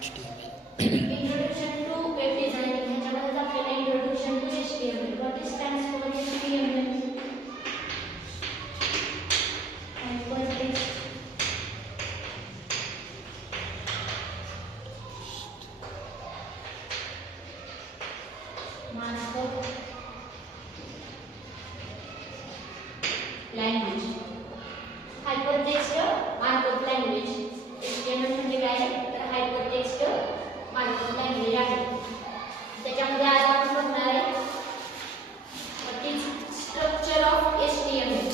HTML. Introduction to web designing. ह्याच्यामध्ये आपल्याला introduction to HTML. What is stands for HTML? Hypertext markup language. Hypertext markup language. HTML म्हणजे काय तर hypertext markup language आहे. त्याच्यामध्ये आज आपण बघणार आहे what is structure of HTML.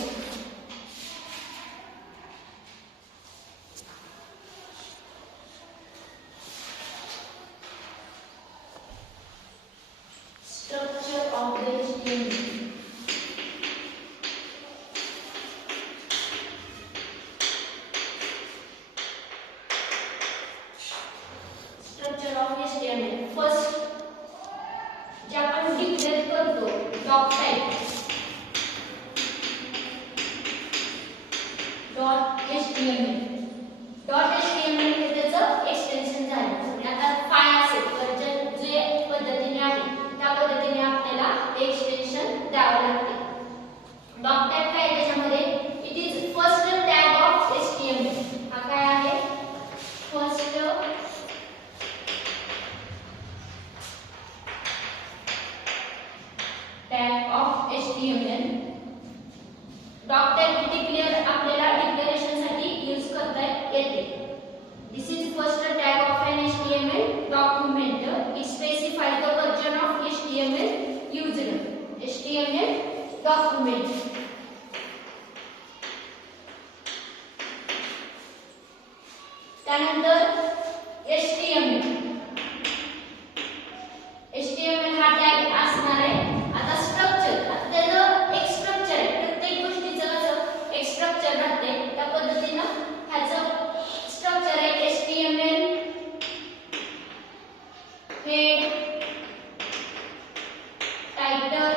Structure of the HTML. Structure of HTML. First जे आपण डिक्लेअर करतो डॉक टाइप .html. .html हे त्याचं एक्सटेन्शन झालं. आणि आता फाय असेल तर जे पद्धतीने आहे त्या पद्धतीने आपल्याला ते एक्सटेन्शन द्यावं लागते. डॉक टाइप काय आहे त्याच्यामध्ये it is first tag of HTML. हा काय आहे first tag of HTML. Doc type declare आपल्याला डिक्लेरेशनसाठी यूज करता येते. This is first tag of an HTML document. It specify the version of HTML used. HTML document. त्यानंतर HTML. HTML हा tag असणार आहे. आता स्ट्रक्चर त्याचं एक स्ट्रक्चर आहे. प्रत्येक गोष्टीचं कसं एक स्ट्रक्चर राहते त्या पद्धतीनं ह्याचं स्ट्रक्चर आहे. HTML head title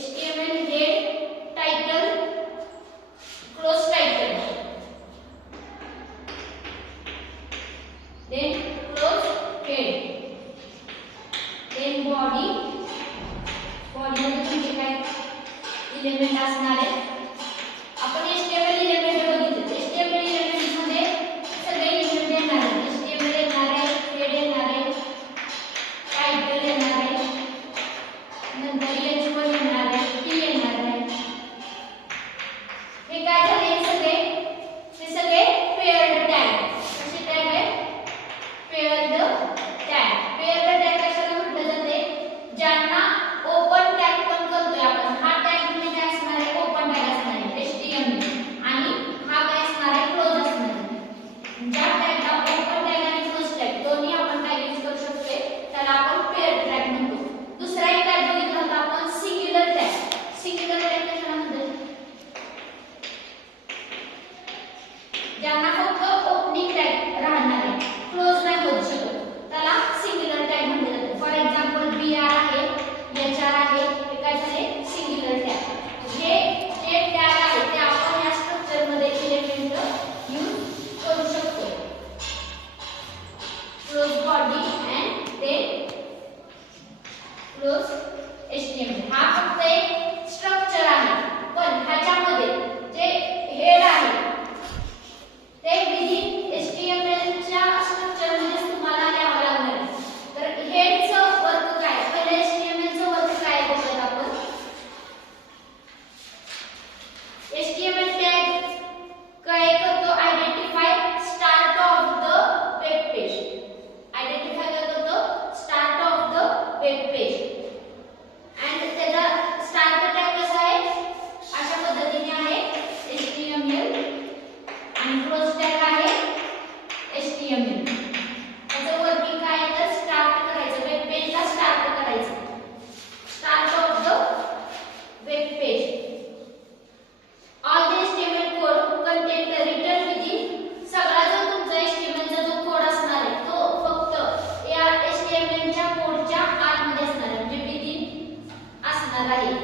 HTML head title close title then close head then body मध्ये तुमचे काय एलिमेंट असणार आहे. आपण HTML एलिमेंट बघितले. HTML एलिमेंट मध्ये सगळे एलिमेंट येणार आहेत. HTML येणार आहे, हेड येणार आहे, टायटल येणार आहे, नंतर h1 येणार आहे, t येणार आहे. हे काय झाले हे सगळे पेअर्ड टॅग. कसे टॅग आहे पेअर्ड टॅग. पेअर्ड टॅग कशाला म्हटलं जाते ज्यांना ओपन टॅग पण करतोय आपण. हा टॅग म्हणजे काय असणार आहे ओपन टॅग असणार आहे HTML आणि हा काय असणार आहे क्लोज असणार आहे. ज्या टॅगला ओपन टॅग आणि क्लोज टॅग दोन्ही आपण टॅग यूज करू शकतो त्याला आपण पेअर्ड टॅग म्हणतो. दुसरा एक टॅग बघितला होता आपण सिंग्युलर टॅग. सिंग्युलर टॅग कशाला म्हणतात ज्यांना फक्त ओपनिंग टॅग राहणार आहे क्लोज नाही होऊ शकत त्याला सिंग्युलर टॅग म्हटले जाते. फॉर एक्झाम्पल BR आहे HR आहे हे काय झाले सिंग्युलर टॅग. जे टॅग आहे ते आपण या स्ट्रक्चर मध्ये एलिमेंट यूज करू शकतो. Close body and then close HTML. हा फक्त एक स्ट्रक्चर आहे पण ह्याच्यामध्ये जे हेड आहे ते विदिन HTML च्या स्ट्रक्चर मध्ये तुम्हाला लिहावं लागणार आहे. तर हेडचं वर्क काय पहिले HTML चं वर्क काय बघूयात आपण. HTML टॅग काय करतो identify start of the web page. Identify करतो तो start of the web page. And त्याचा स्टार्ट टॅग कसा आहे अशा पद्धतीने आहे HTML आणि क्लोज टॅग आहे HTML. त्याचं वर्किंग काय आहे तर स्टार्ट करायचं वेब पेजला स्टार्ट करायचं. Start of the web page. All the HTML code contain the return within. सगळा जो तुमचा HTML चा जो कोड असणार आहे तो फक्त या HTML च्या कोडच्या आतमध्ये असणार आहे म्हणजे विदिन असणार आहे.